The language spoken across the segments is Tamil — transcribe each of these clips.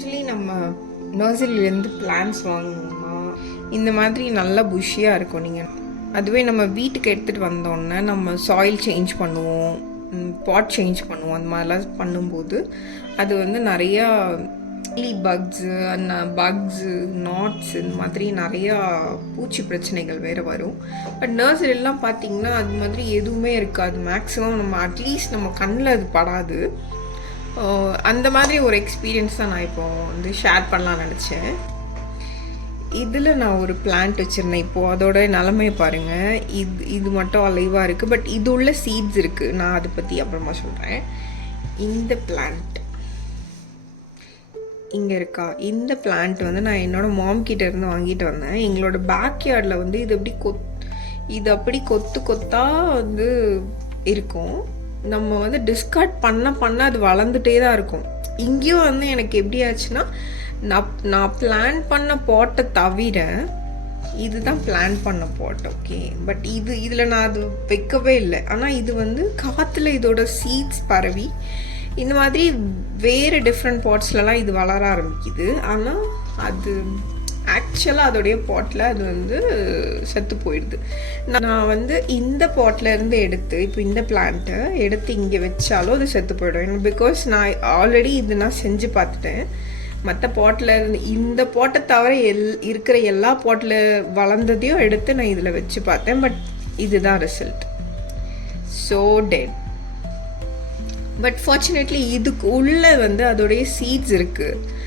யூஸ்வலி நம்ம நர்சரியிலேருந்து பிளான்ஸ் வாங்கணும்னா இந்த மாதிரி நல்லா புஷ்ஷியாக இருக்கும். நீங்கள் அதுவே நம்ம வீட்டுக்கு எடுத்துகிட்டு வந்தோடனே நம்ம சாயில் சேஞ்ச் பண்ணுவோம், பாட் சேஞ்ச் பண்ணுவோம். அந்த மாதிரிலாம் பண்ணும்போது அது வந்து நிறையா பக்ஸு நாட்ஸ் இந்த மாதிரி நிறையா பூச்சி பிரச்சனைகள் வேறு வரும். பட் நர்சரிலாம் பார்த்திங்கன்னா அது மாதிரி எதுவுமே இருக்காது. மேக்ஸிமம் நம்ம அட்லீஸ்ட் நம்ம கண்ணில் அது படாது. அந்த மாதிரி ஒரு எக்ஸ்பீரியன்ஸ் தான் நான் இப்போது வந்து ஷேர் பண்ணலான்னு நினச்சேன். இதில் நான் ஒரு பிளான்ட் வச்சுருந்தேன். இப்போது அதோட நிலமையை பாருங்கள். இது மட்டும் அலைவாக இருக்குது. பட் இது உள்ள சீட்ஸ் இருக்குது. நான் அதை பற்றி அப்புறமா சொல்கிறேன். இந்த பிளான்ட் இங்கே இருக்கா, இந்த பிளான்ட் வந்து நான் என்னோடய மாம் கிட்ட இருந்து வாங்கிட்டு வந்தேன். எங்களோட பேக்யார்டில் வந்து இது அப்படி கொத்து கொத்தாக வந்து இருக்கும். நம்ம வந்து டிஸ்கார்ட் பண்ண அது வளர்ந்துட்டே தான் இருக்கும். இங்கேயும் வந்து எனக்கு எப்படி ஆச்சுன்னா, நான் பிளான் பண்ண பாட்டை தவிர இதுதான் பிளான் பண்ண பாட். ஓகே, பட் இதில் நான் அது வைக்கவே இல்லை. ஆனால் இது வந்து காற்றுல இதோட சீட்ஸ் பரவி இந்த மாதிரி வேறு டிஃப்ரெண்ட் பாட்ஸ்லலாம் இது வளர ஆரம்பிக்குது. ஆனால் அது ஆக்சுவலாக அதோடைய பாட்டில் அது வந்து செத்து போயிடுது. நான் வந்து இந்த பாட்டில் இருந்து எடுத்து இப்போ இந்த பிளான்ட்டை எடுத்து இங்கே வச்சாலும் அது செத்து போயிடும். பிகாஸ் நான் ஆல்ரெடி இது நான் செஞ்சு பார்த்துட்டேன். மற்ற பாட்டில் இருந்து இந்த பாட்டை தவிர இருக்கிற எல்லா பாட்டில் வளர்ந்ததையும் எடுத்து நான் இதில் வச்சு பார்த்தேன். பட் இதுதான் ரிசல்ட். So dead. பட் ஃபார்ச்சுனேட்லி இதுக்கு உள்ளே வந்து அதோடைய சீட்ஸ் இருக்குது.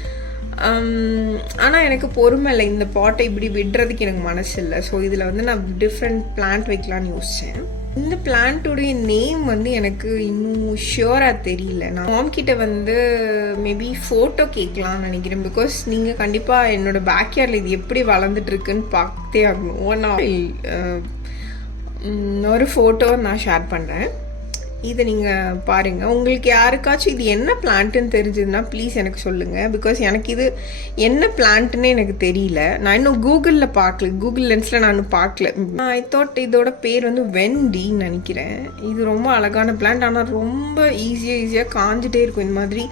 ஆனால் எனக்கு பொறுமை இல்லை, இந்த பாட்டை இப்படி விடுறதுக்கு எனக்கு மனசு இல்லை. ஸோ இதில் வந்து நான் டிஃப்ரெண்ட் பிளான்ட் வைக்கலான்னு யோசித்தேன். இந்த பிளான்ட்டுடைய நேம் வந்து எனக்கு இன்னும் ஷியோராக தெரியல. நான் மாம் கிட்ட வந்து மேபி ஃபோட்டோ கேட்கலான்னு நினைக்கிறேன். பிகாஸ் நீங்கள் கண்டிப்பாக என்னோடய பேக்யார்டில் இது எப்படி வளர்ந்துட்டுருக்குன்னு பார்த்தே ஆகணும். நான் ஒரு ஃபோட்டோ நான் ஷேர் பண்ணுறேன். இதை நீங்கள் பாருங்கள். உங்களுக்கு யாருக்காச்சும் இது என்ன பிளான்ட்டுன்னு தெரிஞ்சதுன்னா ப்ளீஸ் எனக்கு சொல்லுங்கள். பிகாஸ் எனக்கு இது என்ன பிளான்ட்டுன்னே எனக்கு தெரியல. நான் இன்னும் கூகுளில் பார்க்கல, கூகுள் லென்ஸில் நான் இன்னும் பார்க்கல. ஐ தாட் இதோட பேர் வந்து வெண்டின்னு நினைக்கிறேன். இது ரொம்ப அழகான பிளான்ட். ஆனால் ரொம்ப ஈஸியாக காஞ்சிட்டே இருக்கும். இந்த மாதிரி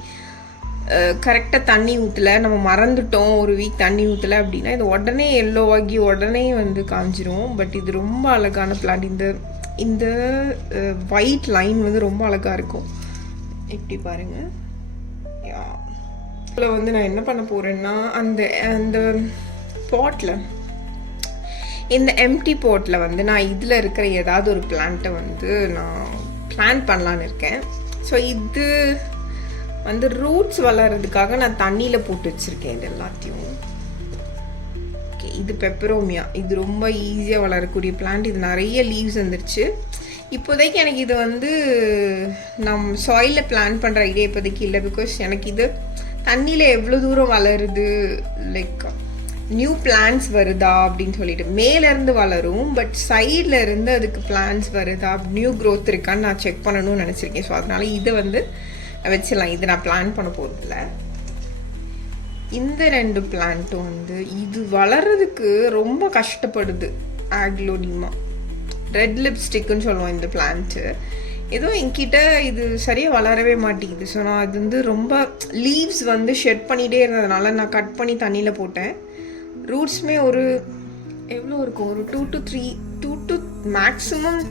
கரெக்டாக தண்ணி ஊற்றலை, நம்ம மறந்துட்டோம் ஒரு வீக் தண்ணி ஊற்றலை அப்படின்னா இது உடனே எல்லோ ஆகி உடனே வந்து காஞ்சிரும். பட் இது ரொம்ப அழகான பிளான்ட். இந்த ஒயிட் லைன் வந்து ரொம்ப அழகாக இருக்கும். எப்படி பாருங்கள். இதில் வந்து நான் என்ன பண்ண போகிறேன்னா, அந்த பாட்டில், இந்த எம்டி பாட்டில் வந்து நான் இதில் இருக்கிற ஏதாவது ஒரு பிளான்ட்டை வந்து நான் பிளான் பண்ணலான்னு இருக்கேன். ஸோ இது வந்து ரூட்ஸ் வளர்கிறதுக்காக நான் தண்ணியில் போட்டு வச்சுருக்கேன் இது எல்லாத்தையும். இது பெப்பரோமியா. இது ரொம்ப ஈஸியாக வளரக்கூடிய பிளான்ட். இது நிறைய லீவ்ஸ் வந்துருச்சு. இப்போதைக்கு எனக்கு இது வந்து நம்ம சாயிலில் பிளான் பண்ணுற ஐடியா இப்போதைக்கு இல்லை. பிகாஸ் எனக்கு இது தண்ணியில் எவ்வளோ தூரம் வளருது, லைக் நியூ பிளான்ஸ் வருதா அப்படின்னு சொல்லிட்டு மேலேருந்து வளரும். பட் சைடில் இருந்து அதுக்கு பிளான்ஸ் வருதா, நியூ க்ரோத் இருக்கான்னு நான் செக் பண்ணணும்னு நினச்சிருக்கேன். ஸோ அதனால் இதை வந்து வச்சிடலாம். இதை நான் பிளான் பண்ண போகிறதில்ல. இந்த ரெண்டு பிளான்ட்டும் வந்து இது வளர்கிறதுக்கு ரொம்ப கஷ்டப்படுது. ஆக்லோனிமா ரெட் லிப்ஸ்டிக்குன்னு சொல்லுவோம் இந்த பிளான்ட்டு. ஏதோ என்கிட்ட இது சரியாக வளரவே மாட்டேங்குது. ஸோ நான் அது வந்து ரொம்ப லீவ்ஸ் வந்து ஷெட் பண்ணிகிட்டே இருந்ததுனால நான் கட் பண்ணி தண்ணியில் போட்டேன். ரூட்ஸுமே ஒரு எவ்வளோ இருக்கும், ஒரு 2 to மேக்ஸிமம்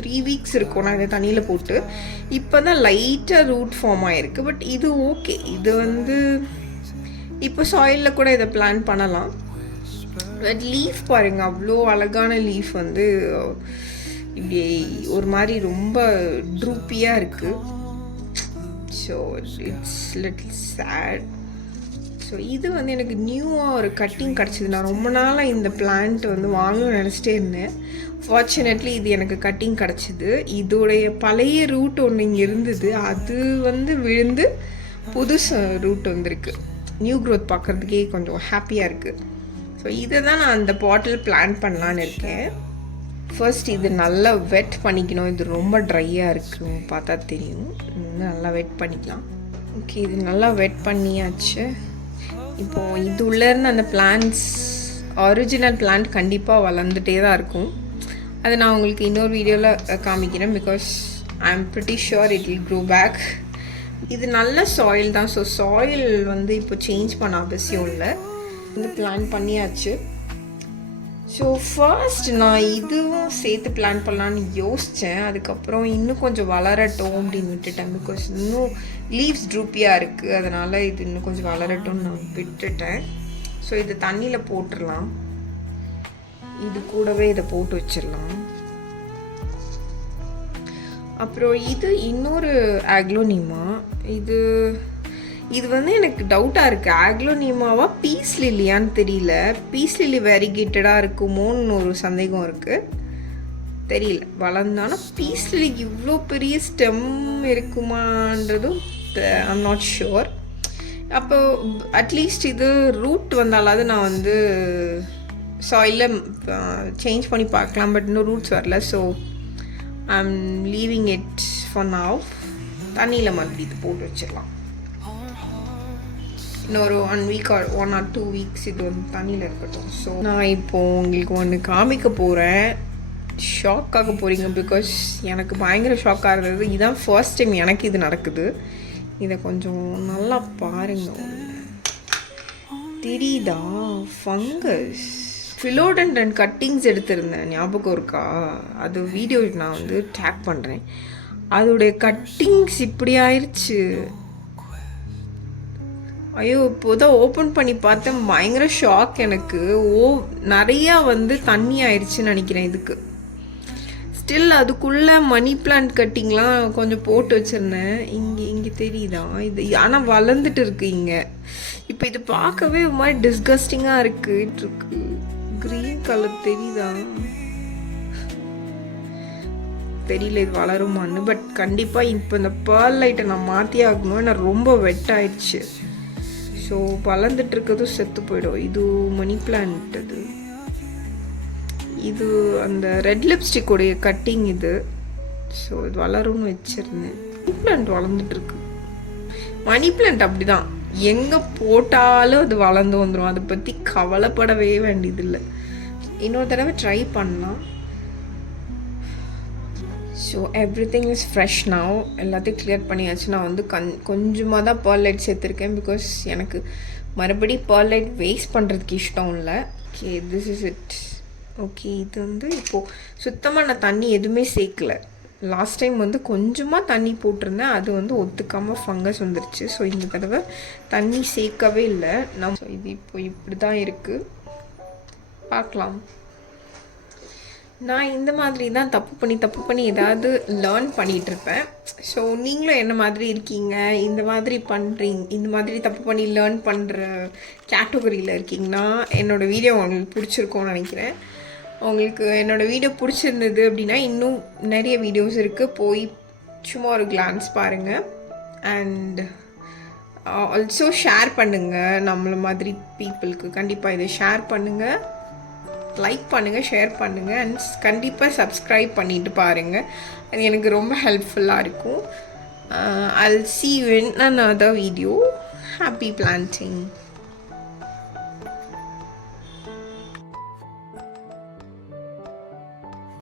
3 வீக்ஸ் இருக்கும் நான் இதை தண்ணியில் போட்டு. இப்போ தான் லைட்டாக ரூட் ஃபார்ம் ஆகிருக்கு. பட் இது ஓகே. இது வந்து இப்போ சாயிலில் கூட இதை பிளான் பண்ணலாம். பட் லீஃப் பாருங்கள், அவ்வளோ அழகான லீஃப் வந்து இப்படி ஒரு மாதிரி ரொம்ப ட்ரூப்பியாக இருக்குது. So it's little sad. So இது வந்து எனக்கு நியூவாக ஒரு கட்டிங் கிடச்சிது. நான் ரொம்ப நாளாக இந்த பிளான்ட் வந்து வாங்கணும்னு நினச்சிட்டே இருந்தேன். ஃபார்ச்சுனேட்லி இது எனக்கு கட்டிங் கிடச்சிது. இதோடைய பழைய ரூட் ஒன்று இங்கே இருந்தது, அது வந்து விழுந்து புதுசு ரூட் வந்திருக்கு. நியூ க்ரோத் பார்க்குறதுக்கே கொஞ்சம் ஹாப்பியாக இருக்குது. ஸோ இதை தான் நான் அந்த பாட்டில் பிளான் பண்ணலான்னு இருக்கேன். ஃபர்ஸ்ட் இது நல்லா வெட் பண்ணிக்கணும். இது ரொம்ப ட்ரையாக இருக்குது, பார்த்தா தெரியும். நல்லா வெட் பண்ணிக்கலாம். ஓகே, இது நல்லா வெட் பண்ணியாச்சு. இப்போது இது உள்ளேருந்து அந்த பிளான்ட்ஸ், ஒரிஜினல் பிளான்ட் கண்டிப்பாக வளர்ந்துட்டே தான் இருக்கும். அதை நான் உங்களுக்கு இன்னொரு வீடியோவில் காமிக்கிறேன். Because I am pretty sure it will grow bag. இது நல்ல சாயில் தான். ஸோ சாயில் வந்து இப்போ சேஞ்ச் பண்ண அவசியம் இல்லை. வந்து பிளான் பண்ணியாச்சு. ஸோ ஃபர்ஸ்ட் நான் இதுவும் சேர்த்து பிளான் பண்ணலான்னு யோசித்தேன். அதுக்கப்புறம் இன்னும் கொஞ்சம் வளரட்டும் அப்படின்னு விட்டுட்டேன். பிகாஸ் இன்னும் லீவ்ஸ் ட்ரூப்பியாக இருக்குது, அதனால் இது இன்னும் கொஞ்சம் வளரட்டும்னு நான் விட்டுட்டேன். ஸோ இது தண்ணியில் போட்டுடலாம். இது கூடவே இதை போட்டு வச்சிடலாம். அப்புறம் இது இன்னொரு ஆக்லோனிமா. இது வந்து எனக்கு டவுட்டாக இருக்குது, ஆக்லோனிமாவா பீஸ் லில்லியான்னு தெரியல. பீஸ் லில்லி வெரிகேட்டடாக இருக்குமோன்னு ஒரு சந்தேகம் இருக்குது, தெரியல. வளர்ந்தாலும் பீஸ் லில்லிக்கு இவ்வளோ பெரிய ஸ்டெம் இருக்குமான்றதும் ஐம் நாட் ஷுர். அப்போ அட்லீஸ்ட் இது ரூட் வந்தாலாவது நான் வந்து சாயிலில் சேஞ்ச் பண்ணி பார்க்கலாம். பட் இன்னும் ரூட்ஸ் வரல. So I'm leaving it for now. தண்ணியில் மறுபடியும் இது போட்டு வச்சிடலாம். இன்னொரு 1 week or 1 or 2 weeks இது வந்து தண்ணியில் இருக்கட்டும். ஸோ நான் இப்போது உங்களுக்கு ஒன்று காமிக்க போகிறேன். ஷாக்காக போகிறீங்க. பிகாஸ் எனக்கு பயங்கர ஷாக்காக இருந்தது. இதுதான் ஃபர்ஸ்ட் டைம் எனக்கு இது நடக்குது. இதை கொஞ்சம் நல்லா பாருங்கள். தெரியுதா? ஃபங்கஸ் ஃபிலோடென்ட்ரன் கட்டிங்ஸ் எடுத்திருந்தேன், ஞாபகம் இருக்கா? அது வீடியோ நான் வந்து டேக் பண்ணுறேன். அதோடைய கட்டிங்ஸ் இப்படி ஆயிடுச்சு. ஐயோ, இப்போதான் ஓப்பன் பண்ணி பார்த்தேன். பயங்கர ஷாக் எனக்கு. நிறையா வந்து தண்ணி ஆயிடுச்சுன்னு நினைக்கிறேன் இதுக்கு. ஸ்டில் அதுக்குள்ளே மணி பிளான்ட் கட்டிங்லாம் கொஞ்சம் போட்டு வச்சுருந்தேன். இங்கே தெரியுதா இது? ஆனால் வளர்ந்துட்டு இருக்கு இங்கே. இப்போ இது பார்க்கவே ஒரு மாதிரி டிஸ்கஸ்டிங்காக இருக்கு. க்ரீன் கலர் தெரியுதா? தெரியல இது வளருமான்னு. பட் கண்டிப்பாக இப்போ இந்த பேர்ல் லைட்டை நான் மாற்றி ஆகணும். ஏன்னா ரொம்ப வெட் ஆயிடுச்சு. ஸோ வளர்ந்துட்டு இருக்கிறதும் செத்து போயிடும். இது மணி பிளான்ட். இது அந்த ரெட் லிப்ஸ்டிக்கோடைய கட்டிங் இது. ஸோ இது வளரும்னு வச்சுருந்தேன். Money plant வளர்ந்துட்டுருக்கு. மணி பிளான்ட் அப்படி தான், எங்கே போட்டாலும் அது வளர்ந்து வந்துடும். அதை பற்றி கவலைப்படவே வேண்டியதில்லை. இன்னொரு தடவை ட்ரை பண்ணலாம். So every thing is fresh now. எல்லாத்தையும் கிளியர் பண்ணியாச்சு. நான் வந்து கொஞ்சமாக தான் பேர்ல் லைட் சேர்த்துருக்கேன். பிகாஸ் எனக்கு மறுபடியும் பேர்ல் லைட் வேஸ்ட் பண்ணுறதுக்கு இஷ்டம் இல்லை. Okay, this is it. Okay, இது வந்து இப்போது சுத்தமாக நான் தண்ணி எதுவுமே சேர்க்கலை. லாஸ்ட் டைம் வந்து கொஞ்சமாக தண்ணி போட்டிருந்தேன், அது வந்து ஒத்துக்காமல் ஃபங்கஸ் வந்துருச்சு. ஸோ இந்த தடவை தண்ணி சேர்க்கவே இல்லை. இது இப்போ இப்படி தான் இருக்குது. பார்க்கலாம். நான் இந்த மாதிரி தான் தப்பு பண்ணி ஏதாவது லேர்ன் பண்ணிகிட்ருப்பேன். ஸோ நீங்களும் என்ன மாதிரி இருக்கீங்க? இந்த மாதிரி தப்பு பண்ணி லேர்ன் பண்ணுற கேட்டகரியில் இருக்கீங்கன்னா என்னோடய வீடியோ உங்களுக்கு பிடிச்சிருக்கோன்னு நினைக்கிறேன். உங்களுக்கு என்னோடய வீடியோ பிடிச்சிருந்தது அப்படின்னா இன்னும் நிறைய வீடியோஸ் இருக்குது, போய் சும்மா ஒரு கிளான்ஸ் பாருங்கள். அண்ட் ஆல்சோ ஷேர் பண்ணுங்கள் நம்மள மாதிரி பீப்புளுக்கு. கண்டிப்பாக இதை ஷேர் பண்ணுங்கள், லைக் பண்ணுங்கள், ஷேர் பண்ணுங்கள். அண்ட் கண்டிப்பாக சப்ஸ்கிரைப் பண்ணிவிட்டு பாருங்கள். அது எனக்கு ரொம்ப ஹெல்ப்ஃபுல்லாக இருக்கும். I'll see you in another video. Happy planting.